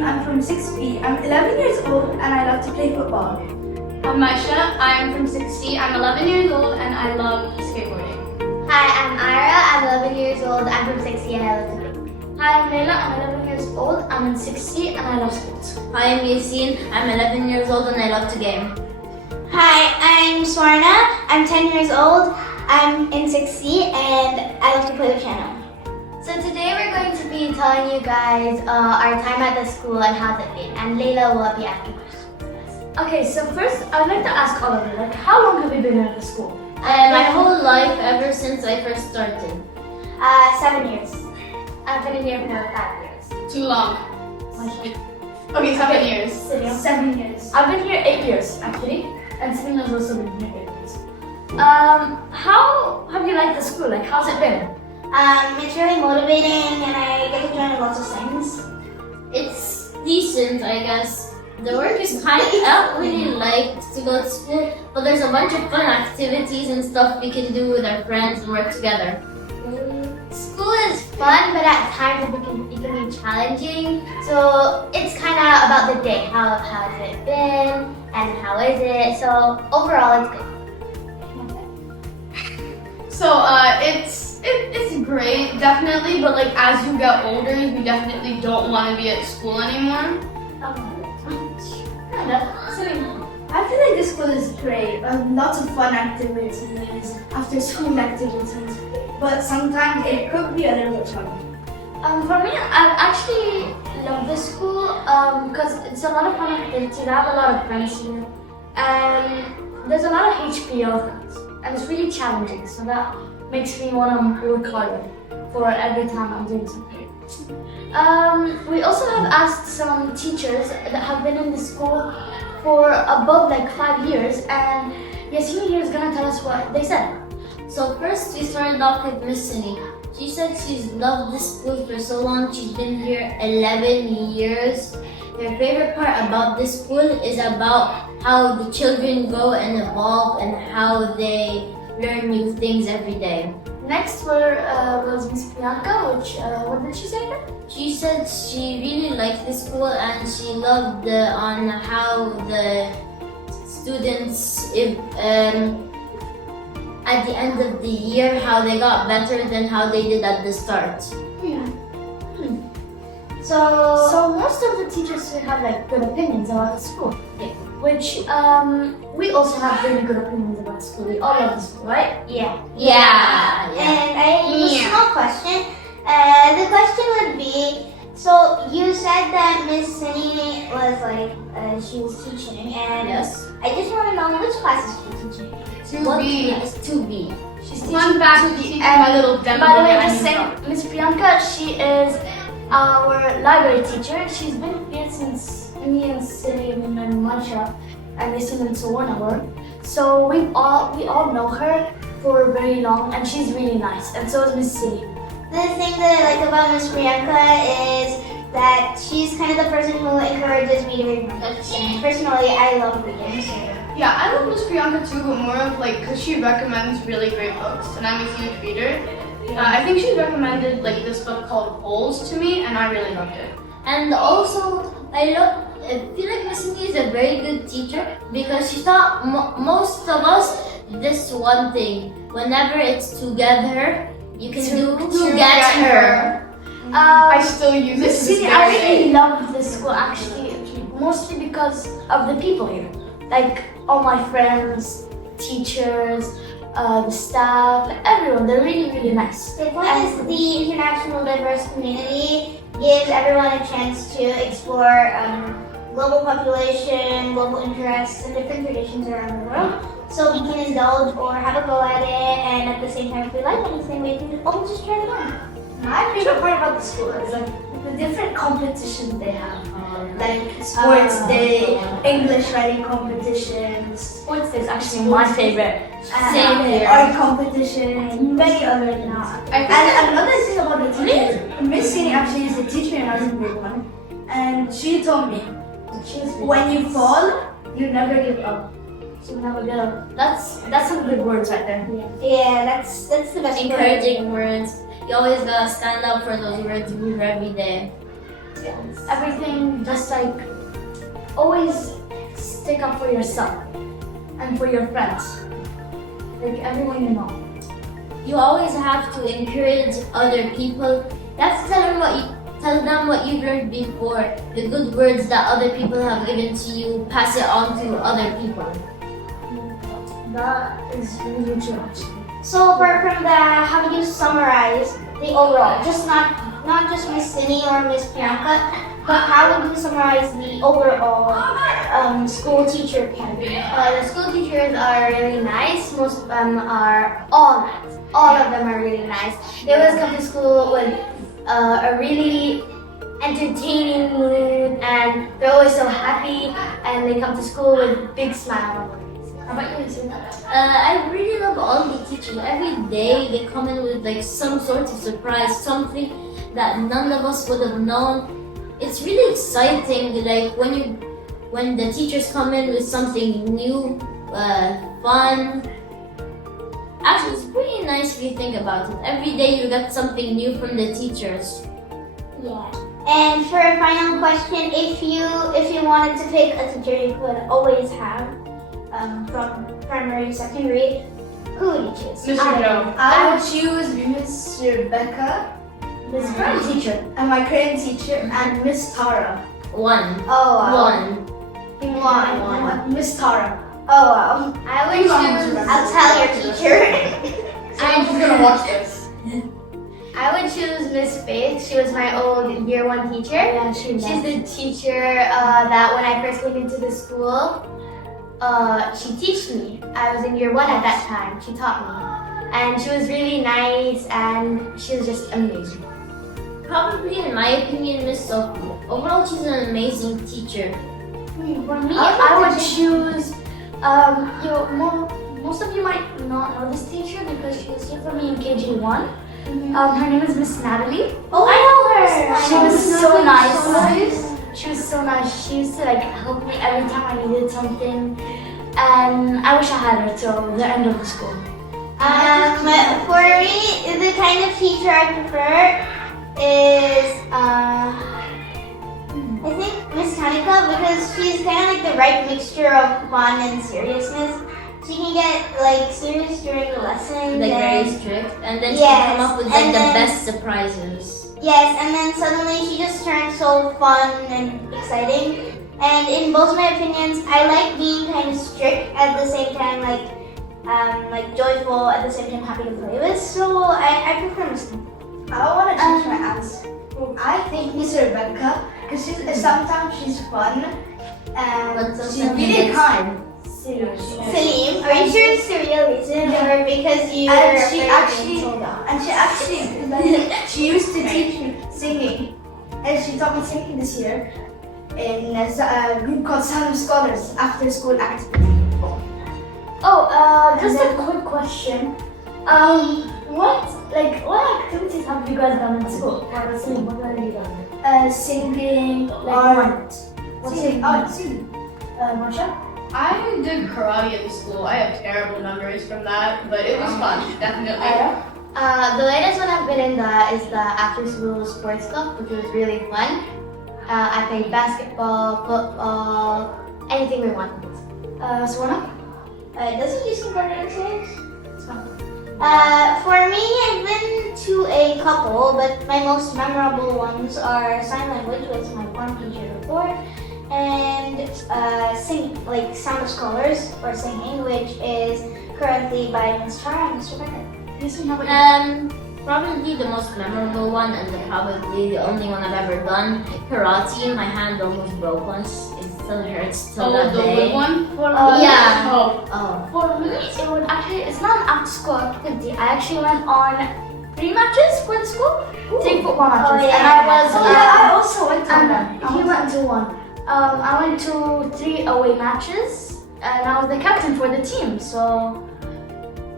Yasin, I'm from 6B. I'm 11 years old and I love to play football. I'm Maisha, I'm from 6C. I'm 11 years old and I love skateboarding. Hi, I'm Ira. I'm 11 years old. I'm from 6C and I love to play. Hi, I'm Layla. I'm 11 years old. I'm in 6C and I love sports. Hi, I'm Yasin. I'm 11 years old and I love to game. Hi, I'm Swarna. I'm 10 years old. I'm in 6C and I love to play the piano. So today we're going to be telling you guys our time at the school and how's it been. And Layla will be asking questions. Okay, so first I'd like to ask all of you, like, how long have you been at the school? My whole life, ever since I first started. 7 years. I've been here for 5 years. Too long. Okay, 7 years. 7 years. I've been here 8 years, actually. And Selena's also been here 8 years. How have you liked the school? Like, how's it been? It's really motivating and I get to join lots of things. It's decent, I guess. The work is kind of, I don't really like to go to school, but there's a bunch of fun activities and stuff we can do with our friends and work together. School is fun, but at times it can be challenging. So it's kind of about the day. How has it been and how is it? So overall, it's good. So it's great, definitely, but like as you get older, you definitely don't want to be at school anymore. I feel like this school is great. Lots of fun activities, after school activities, but sometimes it could be a little bit challenging. For me, I actually love this school because it's a lot of fun activities. I have a lot of friends here, and there's a lot of HPL friends, and it's really challenging. So that makes me want to work harder for every time I'm doing something. We also have asked some teachers that have been in the school for above like 5 years, and Yasin here is gonna tell us what they said. So first we started off with Miss Sunny. She said she's loved this school for so long. She's been here 11 years. Her favorite part about this school is about how the children grow and evolve and how they learn new things every day. Next was Miss Priyanka, which what did she say again? She said she really liked the school and she loved on how the students, at the end of the year, how they got better than how they did at the start. So most of the teachers have like good opinions about the school, which we also have really good opinions about the school. We all love the school, right? Yeah. Yeah. And I have a small question. The question would be, so you said that Miss Sunny was like, she was teaching, and Yes. I just want to know which classes she was teaching. 2B. It's 2B. She's Fun fact, teaching my little demo. By the way, behind just saying, stuff. Miss Priyanka, she is our library teacher. She's been here since me and Celine and Mansha and Yasin and Suwarna were. So we all know her for very long, and she's really nice. And so is Miss Celine. The thing that I like about Miss Priyanka is that she's kind of the person who encourages me to read more books. And personally, I love reading. So. Yeah, I love Miss Priyanka too, but more of like because she recommends really great books, and I'm a huge reader. I think she recommended like this book called Holes to me, and I really loved it. And also, I feel like Miss Sunny is a very good teacher because she taught most of us this one thing. Whenever it's together, you can do together. I still use it to Miss this Celine, I very really day. love this school actually, mostly because of the people here. Like all my friends, teachers, the staff, everyone. They're really, really nice. The point is the international diverse community gives everyone a chance to explore global population, global interests, and different traditions around the world. So we can indulge or have a go at it, and at the same time, if we like anything, we can always just try it on. My favorite part about the school is like the different competitions they have. Like sports day, English writing competitions, Sports is actually my favorite. Same here. art competitions, many other things. And another thing about the teacher, Miss Sini actually is a teacher when I was in grade 1, and she told me, when you fall, you never give up. So we have a good. That's some good words right there. Yeah, that's the best. Encouraging words. You always gotta stand up for those words you hear every day. everything, just like always stick up for yourself and for your friends, like everyone you know. You always have to encourage other people. You have to tell them what you've learned before, the good words that other people have given to you, pass it on to other people. That is really true actually. So apart from that, how would you summarize the overall? Just not just Miss Cindy or Miss Priyanka, but how would you summarize the overall school teacher category? The school teachers are really nice. Most of them are all nice. All of them are really nice. They always come to school with a really entertaining mood, and they're always so happy, and they come to school with a big smile on their face. How about you, Sue? I really love all the teachers. Every day they come in with like some sort of surprise, something that none of us would have known. It's really exciting, like when the teachers come in with something new, fun. Actually, it's pretty nice if you think about it. Every day you get something new from the teachers. Yeah. And for a final question, if you wanted to pick a teacher you could always have from primary, secondary, who would you choose? Mr. Joe. I would choose Miss Rebecca, Miss current teacher, and my current teacher, and Miss Tara. One. Oh wow. One. Miss Tara. Oh wow. I would choose. I'll tell your teacher. I'm just gonna watch this. I would choose Miss Faith. She was my old year 1 teacher. Yeah, She's the teacher that when I first came into the school, she taught me. I was in year 1 at that time. She taught me. And she was really nice, and she was just amazing. Probably, in my opinion, Miss Sophie. Overall, she's an amazing teacher. For me, I would choose. Most of you might not know this teacher because she was here for me in KG1. Her name is Miss Natalie. Oh, I know her. She was so nice. She was so nice. She used to like help me every time I needed something, and I wish I had her till the end of the school. For me, the kind of teacher I prefer is I think Miss Tanika, because she's kind of like the right mixture of fun and seriousness. She can get like serious during the lessons. Like very and strict. And then she Yes, can come up with like and the then- best surprises. yes, and then suddenly she just turns so fun and exciting. And in both my opinions, I like being kind of strict at the same time, like joyful at the same time, happy to play with. So I prefer Miss Tanika. I want to change my answer. I think Miss Rebecca, because sometimes she's fun and But she's sometimes really it's kind. Salim, are you sure it's the real reason, or because you And were she afraid of actually, being told off? she used to teach me singing, and she taught me singing this year in a group called Sound of Scholars after school activity. Just a quick question. What activities have you guys done in school? What have you done? Singing, What? singing, singing. Marsha? I did karate in school. I have terrible memories from that, but it was fun, definitely. The latest one I've been in is the after school sports club, which was really fun. I played basketball, football, anything we wanted. Swarna? Doesn't you sing Border Exchange? For me, I've been to a couple, but my most memorable ones are sign language, which my form teacher before, and singing, like Sound of Scholars or singing, which is currently by Ms. Chara and Mr. Becker. Probably the most memorable one and probably the only one I've ever done. Karate, my hand almost broke once. It still hurts till that the day. wood one? Yeah. Oh. Oh. For me, it's not an after school activity. I actually went on 3 matches for the school. 3 football matches. Oh, yeah. And I was, I also went to one. he went to one. I went to 3 away matches, and I was the captain for the team, so.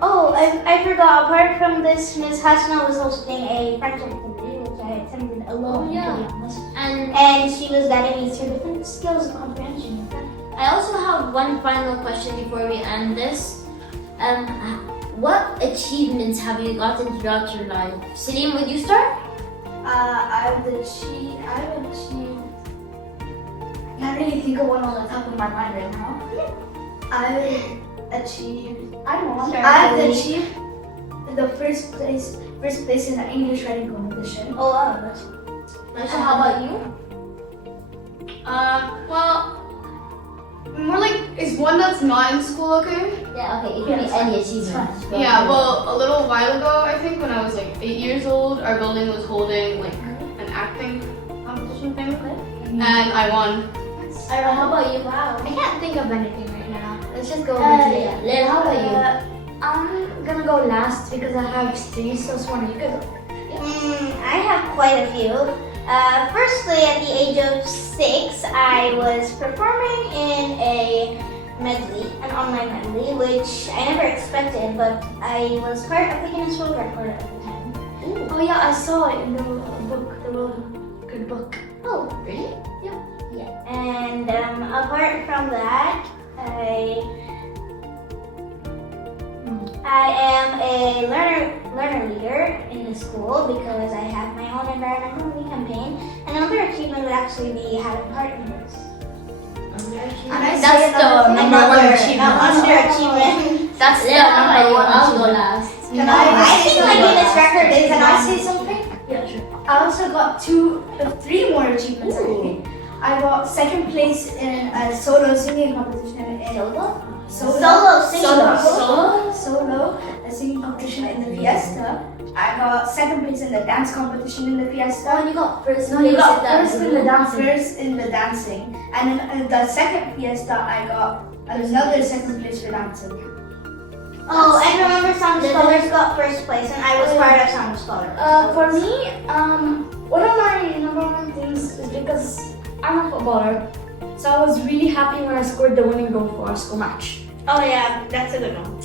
Oh, I forgot. Apart from this, Ms. Hasna was hosting a French activity, which I attended alone, to be honest. And she was guiding me through different skills of comprehension. I also have one final question before we end this. What achievements have you gotten throughout your life? Salim, would you start? I've achieved. Can't really think of one on the top of my mind right now. I've achieved. I don't know. I've achieved the first place in the English writing competition. Oh wow, that's Maisha, how about you? Well, more like, is one that's not in school okay? Yeah, okay, it can be any achievement. Yeah, well, a little while ago, I think when I was like 8 years old, our building was holding like an acting competition thing, and I won. Ira, how about you? Wow. I can't think of anything right now. Let's just go over to Yeah. Lil, how about you? I'm gonna go last because I have 3, so Swarna, you could go. I have quite a few. Firstly, at the age of 6, I was performing in a medley, an online medley, which I never expected, but I was part of the Guinness World Record at the time. Oh yeah, I saw it in the book, the World Good Book. Oh, really? And apart from that, I am a learner leader in the school because I have my own environmental campaign. And another achievement would actually be having partners. That's the number one achievement. Underachievement. That's the number one. I'll go last. I think my Guinness record is Can I say something? Yeah, sure. I also got 3 more achievements. I think. I got 2nd place in a solo singing competition Solo singing. Solo a singing competition in the Fiesta. I got 2nd place in the dance competition in the Fiesta. Oh, you got first No, you place got at first in the dancing, and in the 2nd Fiesta I got another 2nd place for dancing. Oh, and remember Sound Scholars got first place, and I was part of Sound Scholars. For me, one of my number one things is because I'm a footballer, so I was really happy when I scored the winning goal for our school match. Oh yeah, that's a good one.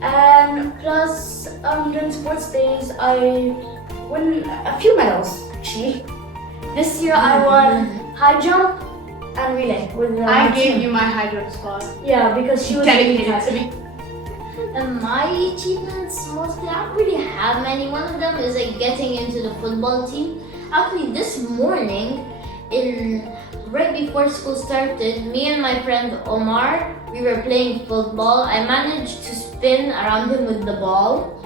And plus, during sports days, I won a few medals actually. This year I won high jump and relay with the I gave team. you my high jump spot. Yeah, because she was really Dedicated to happy. me. And my achievements, mostly, I don't really have many. One of them is like getting into the football team. Actually, this morning, right before school started, me and my friend Omar, we were playing football. I managed to spin around him with the ball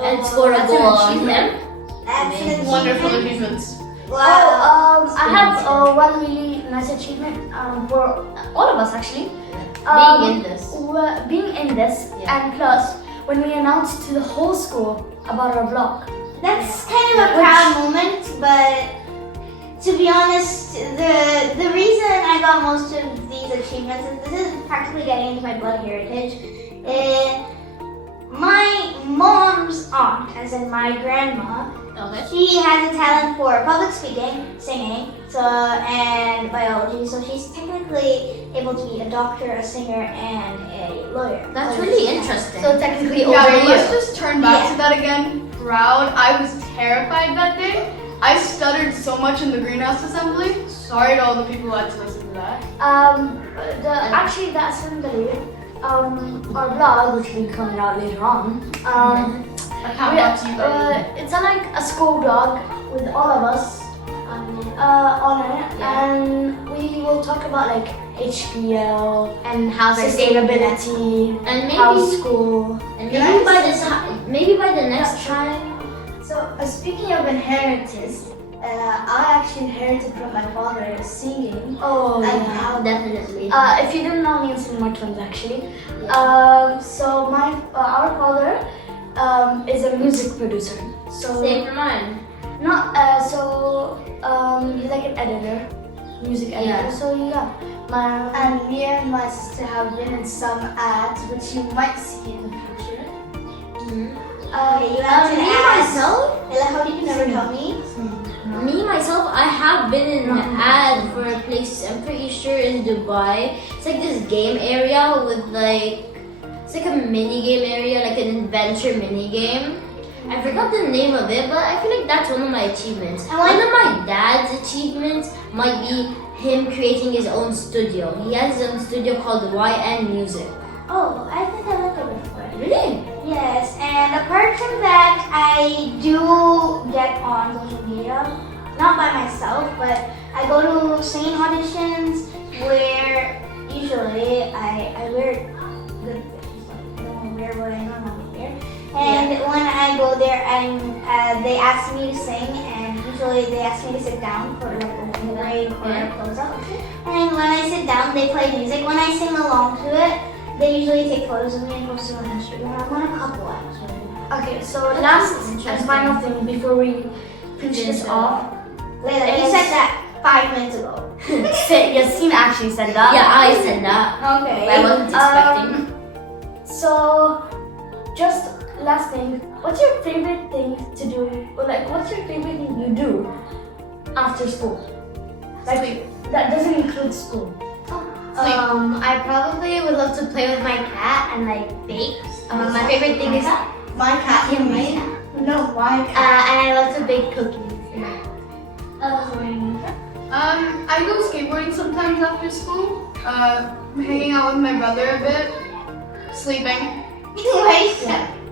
and score a that's goal an on achievement. him. That's an Wonderful achievement. achievements. Wow. I have one really nice achievement for all of us actually. Being in this. Being in this, Yeah. and plus when we announced to the whole school about our blog. That's kind of a proud moment, but to be honest, the reason I got most of these achievements, and this is practically getting into my blood heritage, my mom's aunt, as in my grandma, Okay. she has a talent for public speaking, singing, and biology, so she's technically able to be a doctor, a singer, and a lawyer. That's really interesting. So technically Yeah, over but let's you. just turn back to that again. Proud. I was terrified that day. I stuttered so much in the greenhouse assembly. Sorry to all the people who had to listen to that. Actually the assembly, our blog, which will be coming out later on. I can't talk to you guys. It's like a school blog with all of us on it, and we will talk about like HPL And how sustainability, And how maybe school. and maybe by the next time. So speaking of inheritance, I actually inherited from my father singing. Oh And yeah. how Definitely. If you didn't know, me and Sin are twins actually. So our father is a music producer. So Same for mine. not he's like an editor, music editor. Yeah. So yeah, And me and my sister have been in some ads, which you might see in the future. Okay, you have to Me ask. myself, Ella, how did you never tell me? I have been in an ad for a place, I'm pretty sure in Dubai. It's like this game area with like, it's like a mini game area, like an adventure mini game. I forgot the name of it, but I feel like that's one of my achievements. I like- One of my dad's achievements might be him creating his own studio. He has his own studio called YN Music. Oh, I think I looked at it before. Really? Yes, and And apart from that, I do get on social media, not by myself, but I go to singing auditions where usually I wear good things. Like, I don't wear what I normally wear. And when I go there, they ask me to sing, and usually they ask me to sit down for like a break or a close up. And when I sit down, they play music. When I sing along to it, they usually take photos of me and post it on Instagram. I'm on a couple actually. Okay, so last and final thing before we finish this off. Layla, you said that 5 minutes ago. Yassine actually said that. Yeah, I said that. Okay. I wasn't expecting. So, just last thing, what's your favorite thing to do? Or like, what's your favorite thing you do after school? Like, that doesn't include school. I probably would love to play with my cat and like bake. My favorite thing is My cat, you mean? No, my cat. and I love to bake cookies. I go skateboarding sometimes after school. Hanging out with my brother a bit. Sleeping.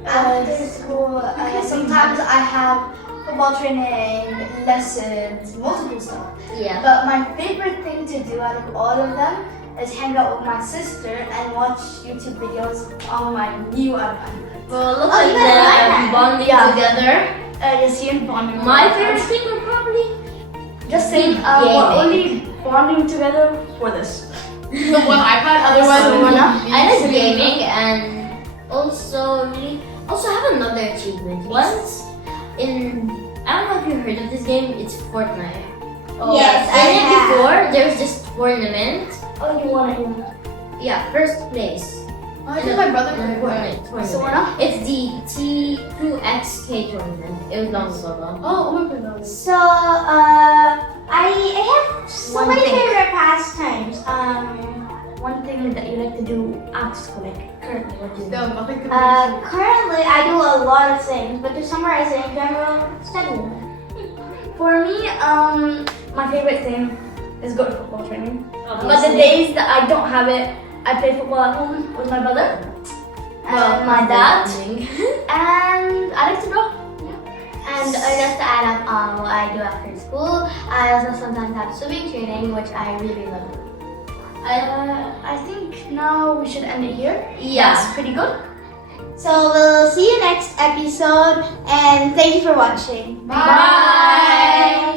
After school, sometimes I have football training, lessons, multiple stuff. Yeah. But my favorite thing to do out of all of them is hang out with my sister and watch YouTube videos on my new iPad. Well, look Oh, at you got that an bonding Yeah. together. Yassine bonding. My with favorite us. thing would probably Just saying, gaming. we're only bonding together for this. The one iPad, otherwise So, it wouldn't Mona? be I like sitting- gaming and also I have another achievement. Once in I don't know if you heard of this game. It's Fortnite. Yes, I In it have. before there was this tournament. Oh, you want it? Yeah, first place. Oh, I think my brother In the played it. tournament. So what? It's the T2XK tournament. It was long ago. Oh, my goodness. So, I have so One many thing. favorite pastimes. One thing that you like to do after school, like currently, what do you do? Still, nothing compares. Currently I do a lot of things, but to summarize it in general, studying. For me, my favorite thing is go to football training. But the Obviously. days that I don't have it, I play football at home with my brother, my dad, and I like to draw. And just to add up on what I do after school, I also sometimes have swimming training, which I really love. I think now we should end it here. Yeah. That's pretty good. So we'll see you next episode, and thank you for watching. Bye.